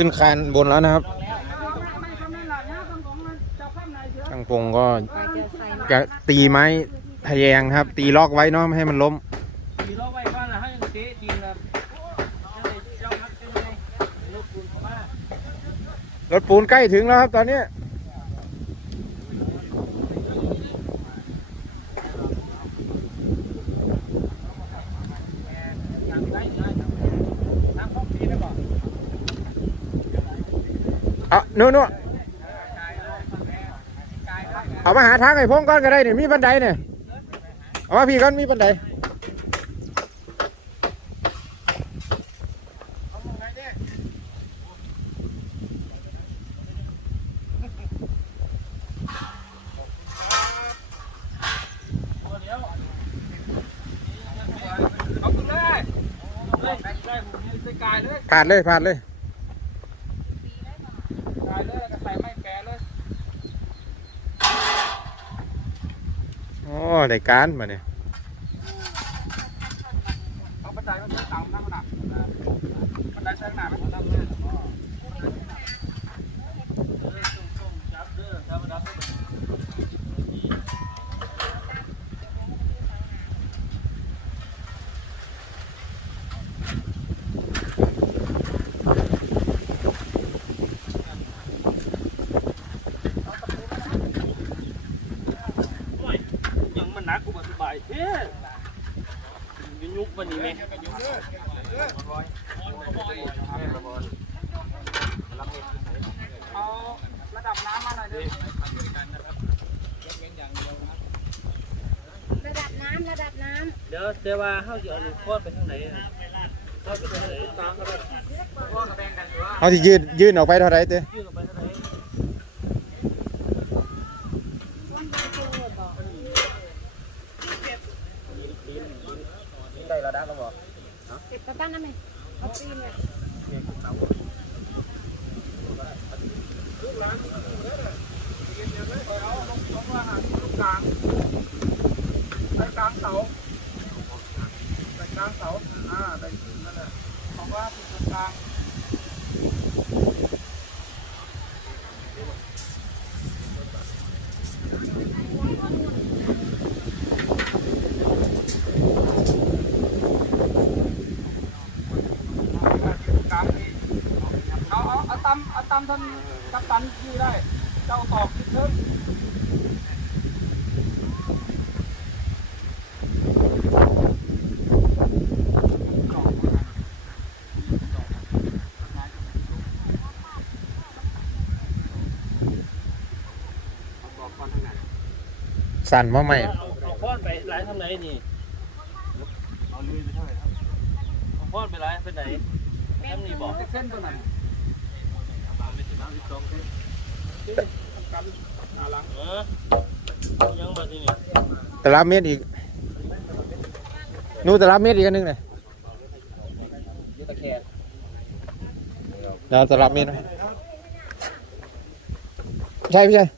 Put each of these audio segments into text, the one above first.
ขึ้นคานบนแล้วนะครับช่างพงก็จะตีไม้ทะแยงครับ ตีล็อกไว้เนาะไม่ให้มันล้มมีล้อไว้บ้านละให้เตะจริงครับรถปูนใกล้ถึงแล้วครับตอนนี้ ทางได้นะทางห้องพีได้บอก เอา โน่นโน่นเอามาหาทางไอ้พงก่อนก็ได้เนี่ยมีบันไดเนี่ยเอามาพี่ก่อนมีบันไดเอาขึ้นเลยเลยได้ผมยืนใส่กายเลยผ่านเลยผ่านเลย กายเลยแล้วก็ใส่ไม้แปรเลย รายการมาเนี่ยเอาบันไดมันไม่ต่ำนะขนาดบันไดใช้ขนาดไหมต่ำเลยจับเด้อจับมันดับ ยังมันหนักกูบ่สบายเฮ้ยยุยุบ วันนี้ไหมเอาระดับน้ำมาหน่อยดิระดับน้ำระดับน้เดี๋ยวเดี๋ยวว่าเฮาจะเอาลูกโคตรไปทางไหนโคตรไปทางไหนกลางก็ได้พ่อกับแบ่งกันอยู่ว่าเอาที่ยืนยืนออกไปเท่าไหรเต้ยื่นออกไปทางไหน ได้ระดับแล้วบ่ำเก็บกระปั้นนั่นไหมเอาปีนเลย เอาลงลงล่างลูกกลางไปกลางเสาไปกลางเสาอ่าไปนั่นแหละของ ว่าตรงกลางกลางเอาเอาเอาตำเอาตำท่านกัปตันที่ได้ เจ้าตอกคิดเพิ่ สั่นมาใหม่เอาเอาพอดไปร้านทำไหนนี่เอาลุยไปเท่าไหร่ครับเอาพอดไปร้านไปไหนแอมนี่บอกเส้นตัวนั้นเออยังบัดนี้นี่ตลับเมตรอีกนู่นตลับเมตรอีกอันหนึงเลยยึดตะแคงเดี๋ยวตลับเมตรไว้ใช่พี่ใช่ลงเอาลงเอาดึงได้นะสองทีมก่อนเอาเลยขนาดหลายเลยเอาไปที่สี่สิ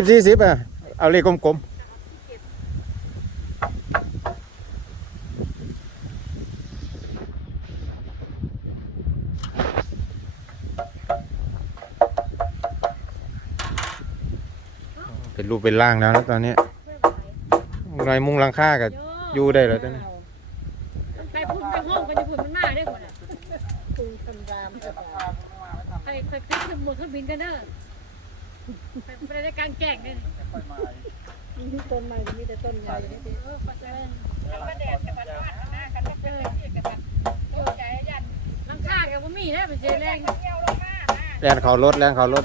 บสี่สิบอะเอาเลขกลมๆ รูปเป็นร่างแล้วนะตอนนี้หน่อยมุงหลังค่ากับอยู่ได้แล้วตอนนี้ไปพุ่นไปห้องกันจะพุ่นมันมาได้หมดอะพุ่งคำรามไปไปขึ้นเครื่องบนเครื่องบินกันเด้อไปไปได้การแก่งเนี่ยมีต้นใหม่มีแต่ต้นใหญ่เลยเออปัจจัยประเด็นกับมันวาดหน้ากันแล้วเป็นที่กับมันโยใจยันลังคากับว่ามีนะเป็นเจแรงแลนเขารถแลนเขารถ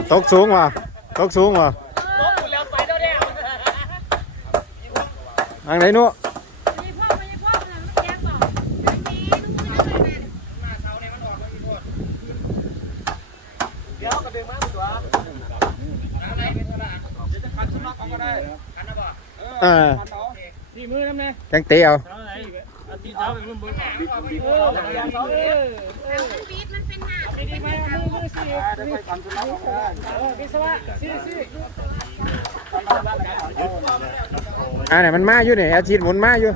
ป็นหน้าดีดีไหมมือมือสี่ได้ไปคันสมัครเอาก็ได้เออวิ อ่าเนี่ยมันมาอยู่เนี่ยอาชีพหมุนมาอยู่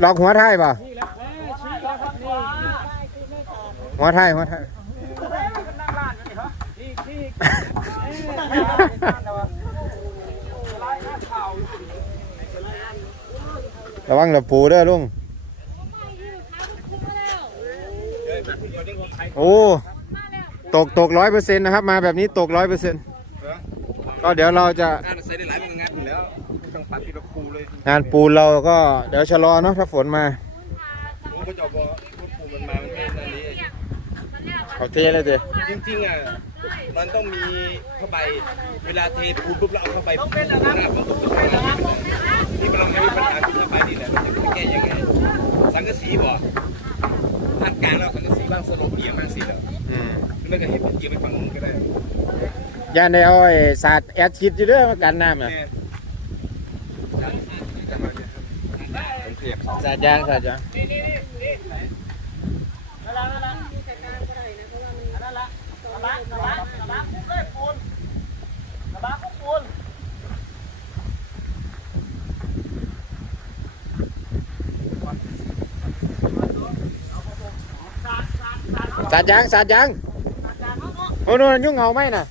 หลอกหัวไทยป่ะ นี่แหละชี้แล้วครับนี่ หัวไทยหัวไทยที่ที่ระวังระปูเด้อลุง โอ้ ตกตกร้อยเปอร์เซ็นต์นะครับ มาแบบนี้ตกร้อยเปอร์เซ็นต์ก็เดี๋ยวเราจะการใช้ได้หลายเป็นงานอยู่แล้วต้องปัดที่เราคูเลยงานปูนเราก็เดี๋ยวชะลอเนาะถ้าฝนมา เขาเทเลยเจจริงๆอะมันต้องมีผ้าใบเวลาเทปูนปุ๊บเราเอาผ้าใบปูหน้าฝนตกเป็นผ้าใบนี่เราไม่มีปัญหาคือผ้าใบนี่แหละมันจะแก้ยังไงสังกะสีบ่ภาคกลางเราสังกะสีบ้างสลบเอียงมากสิแล้วอืมไม่ก็เห็นเอียงไปฝั่งนู้นก็ได้ย่านได้เอาไอ้ศาสตร์แอดชิดอยู่เด้อมากันน้ำอะแม่ผมเทียบศาสตร์ยางศาสตร์ยางศาสตร์ยางศาสตร์ยาง โอ้โน่นยุ่งเหงาไหมน่ะ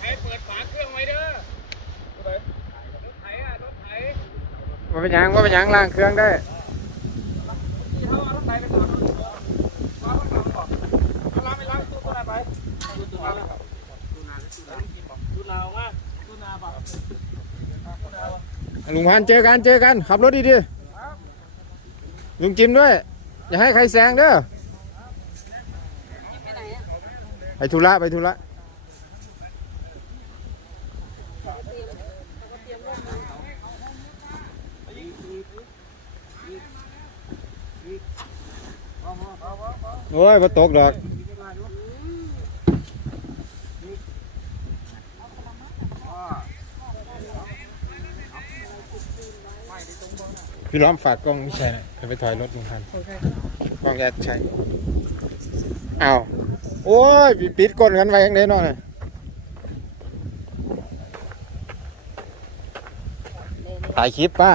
ให้เปิดฝาเครื่องไว้เด้อรถไถอะรถไถ ว่าเป็นยังว่าเป็นยังล่างเครื่องได้ลุงพันเจอกันเจอกัน ขับรถดีๆลุงจิมด้วย อย่าให้ใครแซงเด้อไปธุระไปธุระ โอ้ยมาตกดอกพี่ล้อมฝากกล้องไม่ใช่นะไปถอยรถลุงพันธุ์กล้องแอดใช่อ้าวโอ้ยปิดก้นกันไว้ยังไงเนาะเนี่ยถ่ายคลิปป้า